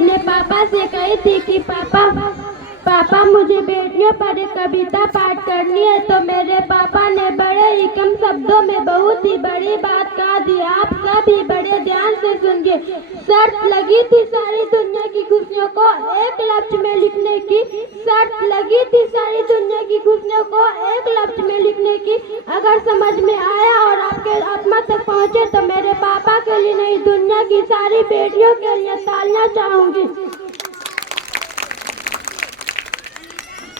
अपने पापा से कही थी कि पापा पापा मुझे बेटियों पर एक कविता पाठ करनी है, तो मेरे पापा ने बड़े ही कम शब्दों में बहुत ही बड़ी बात कह दी। आप सभी बड़े ध्यान से सुनिए। शर्त लगी थी सारी दुनिया की खुशियों को एक लफ्ज में लिखने की, शर्त लगी थी सारी दुनिया की खुशियों को एक लफ्ज में लिखने की। अगर समझ में आया और आपके आत्मा तक पहुँचे तो मेरे पापा के लिए नहीं, दुनिया की सारी बेटियों के लिए तालियां चाहूंगी।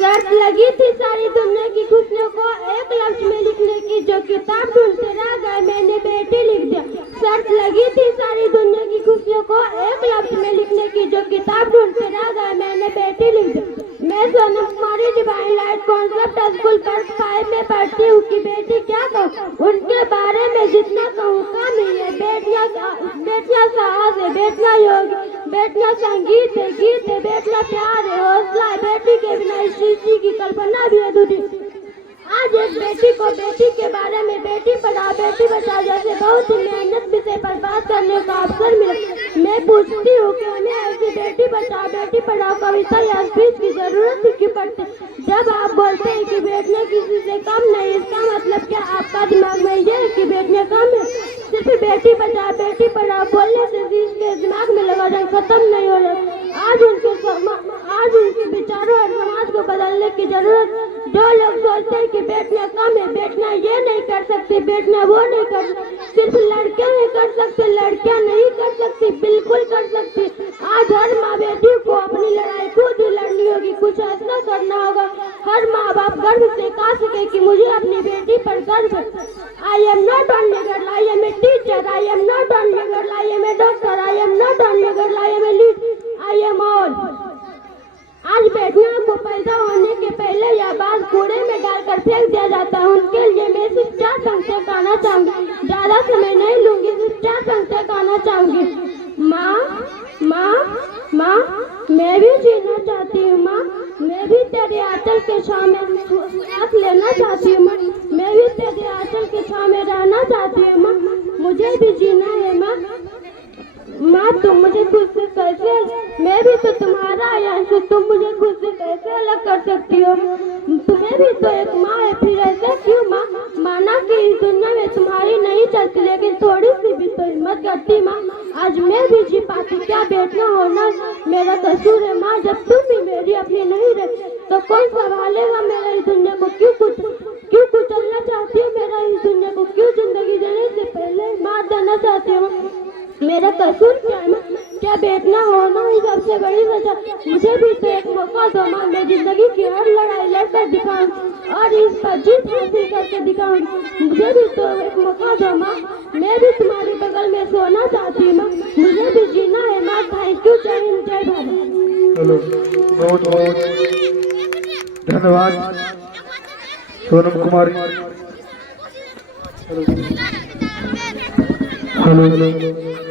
शर्त लगी थी सारी दुनिया की खुशियों को एक लफ्ज में लिखने की, जो किताब ढूंढते रह गए मैंने बेटी लिख दिया। शर्त लगी थी सारी दुनिया की खुशियों को एक लफ्ज में लिखने की, जो किताब ढूंढते रह गए मैंने बेटी लिख दिया। मैं सोनम कुमारी डिवाइन लाइट कॉन्सेप्ट स्कूल पर 5 में पढ़ती हूँ कि बेटी क्या कहूँ, उनके बारे में जितना कहूँ कम ही है। बेटियाँ साहस है, बेटियाँ योग, बेटियाँ संगीत है, गीत है, बेटियाँ प्यार है, हौसला है। बेटी के बिना इस सृष्टि की कल्पना भी अधूरी। आज एक बेटी को बेटी के बारे में बेटी पढ़ाओ बेटी बचाओ जैसे बहुत ही मेहनत विषय पर बात करने का अवसर मिला। मैं पूछती हूँ कि हमें ऐसी बेटी बचाओ बेटी पढ़ाओ कविता या स्पीच की जरूरत ही क्यों पड़ती? जब आप बोलते हैं कि बेटियाँ किसी से कम नहीं, इसका मतलब क्या आपका दिमाग में ये है कि बेटियाँ कम है? सिर्फ बेटी बचाओ बेटी पढ़ाओ बोलने से जिसके दिमाग में लगा रंग खत्म नहीं हो रहा। आज उनके विचारों और समाज को बदलने की जरूरत। जो लोग सोचते हैं कि बेटियां कम है, बेटियां ये नहीं कर सकती, बेटियां वो नहीं कर सकती, सिर्फ लड़कियां नहीं कर सकती, लड़कियां नहीं कर सकती, बिल्कुल कर सकती। आज हर माँ बेटी को अपनी लड़ाई खुद ही लड़नी होगी, कुछ ऐसा करना होगा हर माँ बाप गर्व से कह सके कि मुझे अपनी बेटी पर गर्व है। I am not only girl, I am a teacher, I am not only girl, I am a doctor, I am not only girl, I am a lead, I am all. आज बेटियों को पैदा होने के पहले या बाद कूड़े में डालकर फेंक दिया जाता है। उनके लिए मैं सिर्फ 4 पंक्तियां कहना चाहूंगी, ज्यादा समय नहीं लूंगी, सिर्फ 4 पंक्तियां कहना चाहूंगी। माँ माँ माँ मैं भी जीना चाहती हूँ माँ, मैं भी तेरे आंचल के छांव में सांस लेना चाहती हूँ माँ, मैं भी तेरे आंचल के छांव में रहना चाहती हूँ माँ, मुझे भी जीना है माँ। माँ तुम मुझे खुद से कैसे, मैं भी तो तुम्हारा अंश हूँ, तुम मुझे खुद से कैसे अलग कर सकती हो? तुम्हें भी तो एक माँ है, फिर ऐसा क्यों माँ? माना कि इस दुनिया में तुम्हारी नहीं चलती, लेकिन थोड़ी सी भी तो हिम्मत करती माँ। आज मैं भी जी पाती, क्या बेटियां होना मेरा कसूर है माँ? जब तुम ही मेरी अपनी नहीं रही तो कौन संभालेगा मेरा इस दुनिया को? क्यों कुचलना चाहती हो मेरा इस दुनिया को? क्यों जिंदगी देने से पहले मार देना चाहती हो? मेरा कसूर क्या है? क्या बेटियां होना ही सबसे बड़ी सजा? मुझे भी तो एक मौका दो माँ, मैं जिंदगी की हर लड़ाई लड़कर दिखाऊं और इस पर जीत हासिल करके दिखाऊं। मुझे भी तो एक मौका दो माँ, मैं भी तुम्हारे बगल में सोना चाहती हूँ माँ, मुझे भी जीना है माँ। थैंक यू, जय हिंद, जय भारत। हेलो, बहुत बहुत धन्यवाद सोनम कुमारी। Hello hello